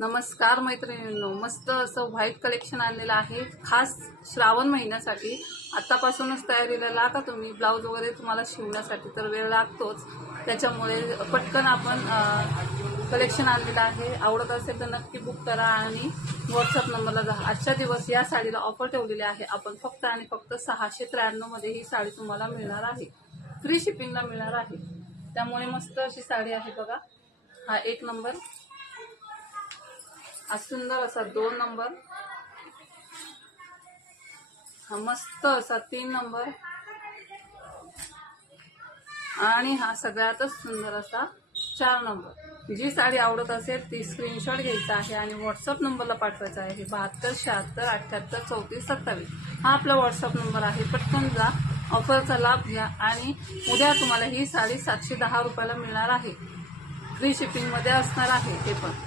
नमस्कार मैत्रिणींनो, मस्त असं व्हाईट कलेक्शन आणलेलं आहे खास श्रावण महिन्यासाठी। आतापासूनच तयारीला लागा तुम्ही। ब्लाऊज वगैरे तुम्हाला शिवण्यासाठी तर वेळ लागतोच, त्याच्यामुळे पटकन आपण कलेक्शन आणलेलं आहे। आवडत असेल तर नक्की बुक करा आणि व्हॉट्सअप नंबरला जा। आजच्या दिवस या साडीला ऑफर ठेवलेली आहे आपण। फक्त आणि फक्त 693 मध्ये ही साडी तुम्हाला मिळणार आहे, फ्री शिपिंगला मिळणार आहे। त्यामुळे मस्त अशी साडी आहे बघा। हा 1 नंबर, हा सुंदर असा 2 नंबर, हा मस्त असा 3 नंबर आणि हा सगळ्यातच सुंदर असा 4 नंबर। जी साडी आवडत असेल ती स्क्रीनशॉट घ्यायचा आहे आणि व्हॉट्सअप नंबरला पाठवायचा आहे। 72 76 78 34 27 हा आपला व्हॉट्सअप नंबर आहे। पटकन जा, ऑफरचा लाभ घ्या आणि उद्या तुम्हाला ही साडी 710 रुपयाला मिळणार आहे। फ्री शिपिंग मध्ये असणार आहे ते पण।